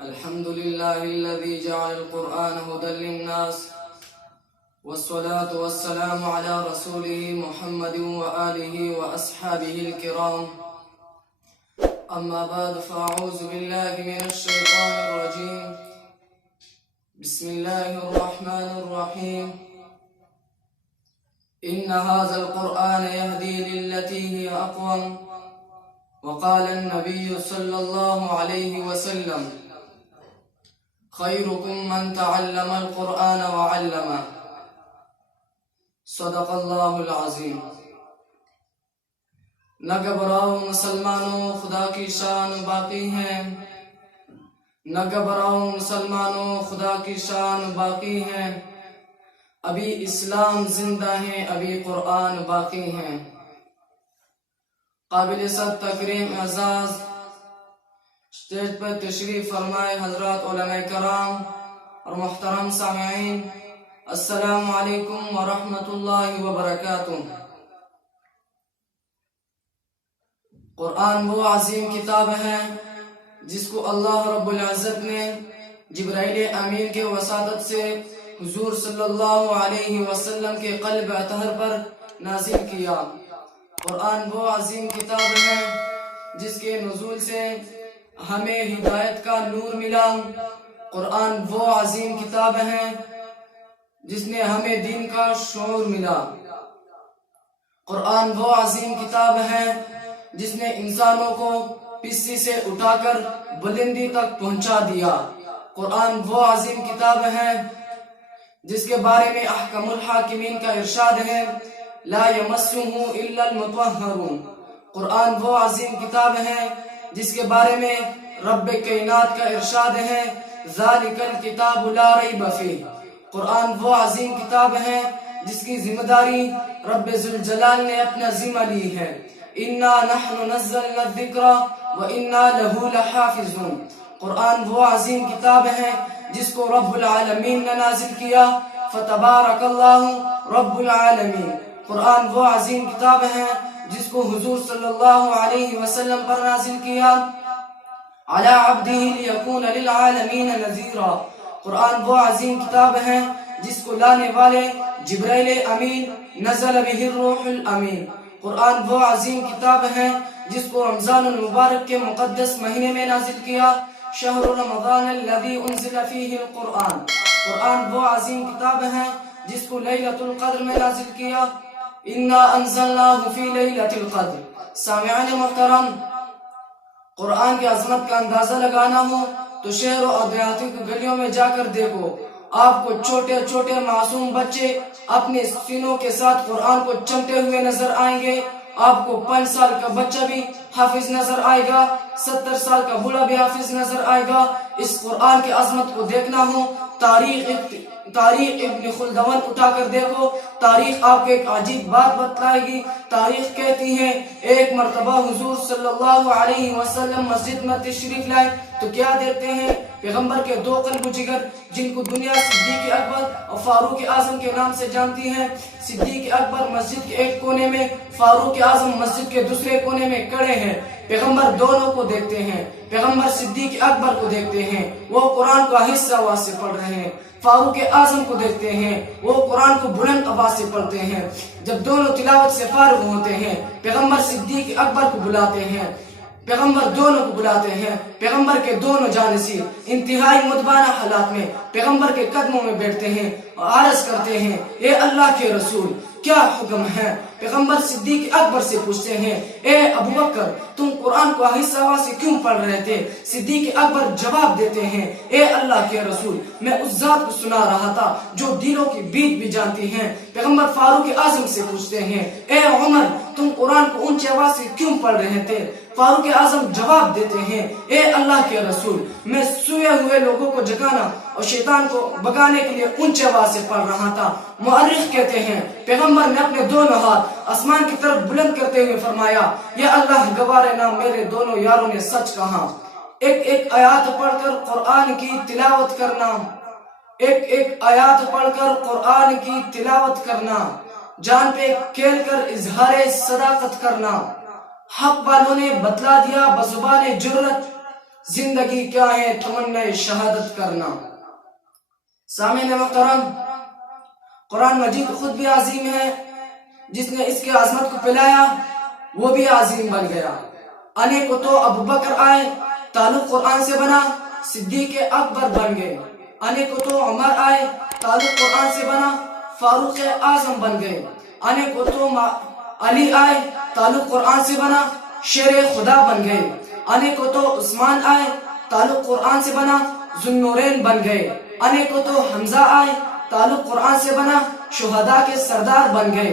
الحمد لله الذي جعل القرآن هدى للناس، والصلاة والسلام على رسوله محمد وآله وأصحابه الكرام. أما بعد، فأعوذ بالله من الشيطان الرجيم. بسم الله الرحمن الرحيم. إن هذا القرآن يهدي للتي هي أقوم. وقال النبي صلى الله عليه وسلم: خيركم من تعلم القرآن وعلمه. صدق اللہ العظیم. نہ گھبراؤ مسلمانوں، خدا کی شان باقی ہے. نہ گھبراؤ مسلمانوں، خدا کی شان باقی ہے. ابھی اسلام زندہ ہے، ابھی قرآن باقی ہے. قابل صد تکریم اعزاز اسٹیج پر تشریف فرمائے حضرات علماء کرام اور محترم سامعین، السلام علیکم ورحمۃ اللہ وبرکاتہ. قرآن وہ عظیم کتاب ہے جس کو اللہ رب العزت نے جبرائیل امین کے وساطت سے حضور صلی اللہ علیہ وسلم کے قلب اطہر پر نازل کیا. قرآن وہ عظیم کتاب ہے جس کے نزول سے ہمیں ہدایت کا نور ملا. قرآن وہ عظیم کتاب ہے جس نے ہمیں دین کا شعور ملا. قرآن وہ عظیم کتاب ہے جس نے انسانوں کو پسی سے اٹھا کر بلندی تک پہنچا دیا. قرآن وہ عظیم کتاب ہے جس کے بارے میں احکم الحاکمین کا ارشاد ہے: لا یمسہ الا المطہرون. قرآن وہ عظیم کتاب ہے جس کے بارے میں رب کائنات کا ارشاد ہے: ذالک الکتاب لا ریب فیہ. قرآن وہ عظیم کتاب ہے جس کی ذمہ داری رب ذوالجلال نے اپنا ذمہ لی ہے. انا نحن نزلنا الذکر وانا لہ لحافظون. قرآن وہ عظیم کتاب ہے جس کو رب العالمین نے نازل کیا. فتبارک اللہ رب العالمین. قرآن وہ عظیم کتاب ہے جس کو حضور صلی اللہ علیہ وسلم پر نازل کیا. علی عبدہ لیکون للعالمین نذیرا. قرآن وہ عظیم کتاب ہے جس کو لانے والے جبرائیل امین نزل بہ الروح الامین. قرآن وہ عظیم کتاب ہے جس کو رمضان المبارک کے مقدس مہینے میں نازل کیا. شہر رمضان الذی انزل فیہ القرآن. قرآن وہ عظیم کتاب ہے جس کو لیلۃ القدر میں نازل کیا. انا انزلناہ فی لیلۃ القدر. سامعین محترم، قرآن کی عظمت کا اندازہ لگانا ہو تو شہروں اور دیہاتوں کی گلیوں میں جا کر دیکھو. آپ کو چھوٹے چھوٹے معصوم بچے اپنے سینوں کے ساتھ قرآن کو چمٹے ہوئے نظر آئیں گے. آپ کو 5 سال کا بچہ بھی حافظ نظر آئے گا، 70 سال کا بوڑھا بھی حافظ نظر آئے گا. اس قرآن کی عظمت کو دیکھنا ہو، تاریخ ابن خلدون اٹھا کر دیکھو. تاریخ آپ کو ایک عجیب بات بتلائے گی. تاریخ کہتی ہے ایک مرتبہ حضور صلی اللہ علیہ وسلم مسجد میں تشریف لائے تو کیا دیکھتے ہیں؟ پیغمبر کے 2 قلب و جگر، جن کو دنیا صدیق اکبر اور فاروق اعظم کے نام سے جانتی ہے. صدیق اکبر مسجد کے ایک کونے میں، فاروق اعظم مسجد کے دوسرے کونے میں کھڑے ہیں. پیغمبر دونوں کو دیکھتے ہیں. پیغمبر صدیق اکبر کو دیکھتے ہیں، وہ قرآن کو آہستہ آواز سے پڑھ رہے ہیں. فاروق اعظم کو دیکھتے ہیں، وہ قرآن کو بلند آواز سے پڑھتے ہیں. جب دونوں تلاوت سے فارغ ہوتے ہیں، پیغمبر صدیق اکبر کو بلاتے ہیں. پیغمبر دونوں کو بلاتے ہیں. پیغمبر کے دونوں جانشین انتہائی مدبانہ حالات میں پیغمبر کے قدموں میں بیٹھتے ہیں اور عرض کرتے ہیں: اے اللہ کے رسول، کیا حکم ہے؟ پیغمبر صدیق اکبر سے پوچھتے ہیں: اے ابو بکر، تم قرآن کو آہستہ آواز سے کیوں پڑھ رہے تھے؟ صدیق اکبر جواب دیتے ہیں: اے اللہ کے رسول، میں اس ذات کو سنا رہا تھا جو دلوں کی بیت بھی جانتی ہیں. پیغمبر فاروق اعظم سے پوچھتے ہیں: اے عمر، تم قرآن کو اونچی آواز سے کیوں پڑھ رہے تھے؟ فاروق اعظم جواب دیتے ہیں: اے اللہ کے رسول، میں سوئے ہوئے لوگوں کو جگانا اور شیطان کو بگانے کے لیے اونچی آواز سے پڑھ رہا تھا. مؤرخ کہتے ہیں پیغمبر نے اپنے دونوں ہاتھ آسمان کی طرف بلند کرتے ہوئے فرمایا: یا اللہ گواہ رہنا، میرے دونوں یاروں نے سچ کہا. ایک آیات پڑھ کر قرآن کی تلاوت کرنا، ایک آیات پڑھ کر قرآن کی تلاوت کرنا، جان پہ کھیل کر اظہار صداقت کرنا. حق والوں نے بتلا دیا بزبان جرت، زندگی کیا ہے تمنا شہادت کرنا۔ سامعین محترم، قرآن مجید خود بھی عظیم ہے، جس نے اس کے عظمت کو پلایا وہ بھی عظیم بن گیا۔ آنے کو تو ابو بکر آئے، تعلق قرآن سے بنا، صدیق اکبر بن گئے۔ آنے کو تو عمر آئے، تعلق قرآن سے بنا، فاروق اعظم بن گئے۔ آنے کو تو علی آئے، تعلق قرآن سے بنا، شیر خدا بن گئے۔ آنے کو تو عثمان آئے، تعلق قرآن سے بنا، ذوالنورین بن گئے۔ آنے کو تو حمزہ آئے، تعلق قرآن سے بنا، شہداء کے سردار بن گئے۔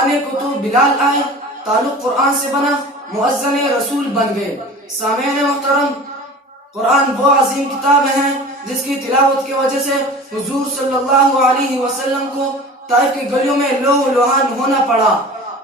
آنے کو تو بلال آئے، تعلق قرآن سے بنا، مؤذن رسول بن گئے۔ سامعین محترم، قرآن وہ عظیم کتاب ہے جس کی تلاوت کی وجہ سے حضور صلی اللہ علیہ وسلم کو طائف کی گلیوں میں لوح و لوحان ہونا پڑا۔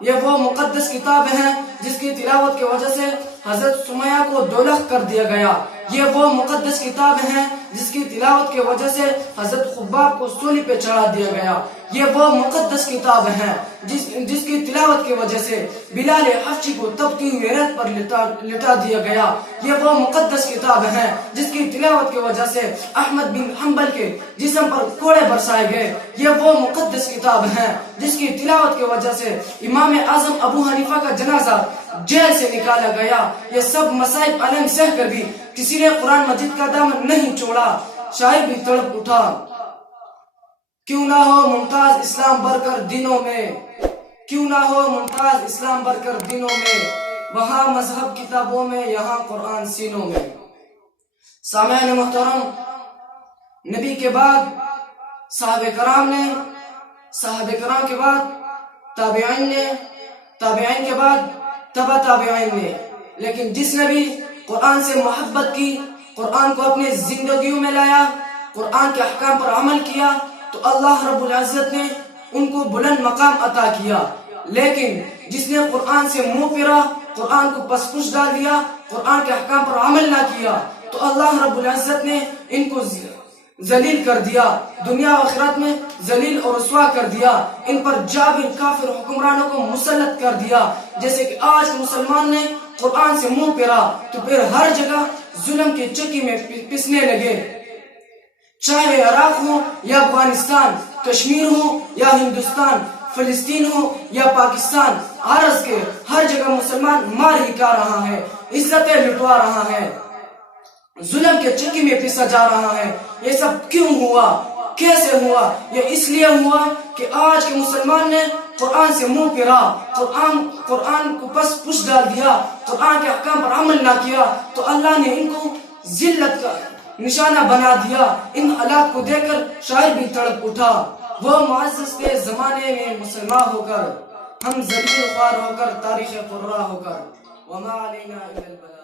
یہ وہ مقدس کتاب ہے جس کی تلاوت کی وجہ سے حضرت سمیہ کو دولخ کر دیا گیا۔ یہ وہ مقدس کتاب ہے جس کی تلاوت کی وجہ سے حضرت خباب کو سولی پہ چڑھا دیا گیا۔ یہ وہ مقدس کتاب ہے جس کی تلاوت کی وجہ سے بلال حبشی کو تپتی ہوئی ریت پر لٹا دیا گیا۔ یہ وہ مقدس کتاب ہے جس کی تلاوت کی وجہ سے احمد بن حنبل کے جسم پر کوڑے برسائے گئے۔ یہ وہ مقدس کتاب ہے جس کی تلاوت کی وجہ سے امام اعظم ابو حنیفہ کا جنازہ جیل سے نکالا گیا۔ یہ سب مصائب علم سہ کر بھی کسی نے قرآن مجید کا دامن نہیں چھوڑا۔ شاعر بھی تڑپ اٹھا، کیوں نہ ہو ممتاز اسلام بھر کر دنوں میں، کیوں نہ ہو ممتاز اسلام بھر کر دنوں میں، وہاں مذہب کتابوں میں یہاں قرآن سینوں میں۔ سامعین محترم، نبی کے بعد صحابہ کرام نے، صحابہ کرام کے بعد تابعین نے، تابعین کے بعد تبع تابعین نے، لیکن جس نے بھی قرآن سے محبت کی، قرآن کو اپنے زندگیوں میں لایا، قرآن کے احکام پر عمل کیا، تو اللہ رب العزت نے ان کو بلند مقام عطا کیا۔ لیکن جس نے قرآن سے منہ پھیرا، قرآن کو پس پش ڈال دیا، قرآن کے احکام پر عمل نہ کیا، تو اللہ رب العزت نے ان کو ذلیل کر دیا، دنیا و آخرت میں ذلیل اور رسوا کر دیا۔ ان پر جابر کافر حکمرانوں کو مسلط کر دیا۔ جیسے کہ آج مسلمان نے قرآن سے منہ پھیرا تو پھر ہر جگہ ظلم کی چکی میں پسنے لگے، چاہے عراق ہو یا افغانستان، کشمیر ہو یا ہندوستان، فلسطین ہو یا پاکستان، عرض کے ہر جگہ مسلمان مار ہی کا رہا ہے، عزتیں لٹوا رہا ہے، ظلم کے چکی میں پسا جا رہا ہے۔ یہ سب کیوں ہوا؟ کیسے ہوا؟ یہ اس لیے ہوا کہ آج کے مسلمان نے قرآن سے منہ پھیرا، قرآن کو پس پش ڈال دیا، قرآن کے احکام پر عمل نہ کیا، تو اللہ نے ان کو ذلت کا نشانہ بنا دیا۔ ان حالات کو دیکھ کر شاعر بھی تڑپ اٹھا، وہ معزز کے زمانے میں مسلمان ہو کر، ہم ذلیل خوار ہو کر، تاریخ قرہ ہو کر، وما علینا الا البلاغ۔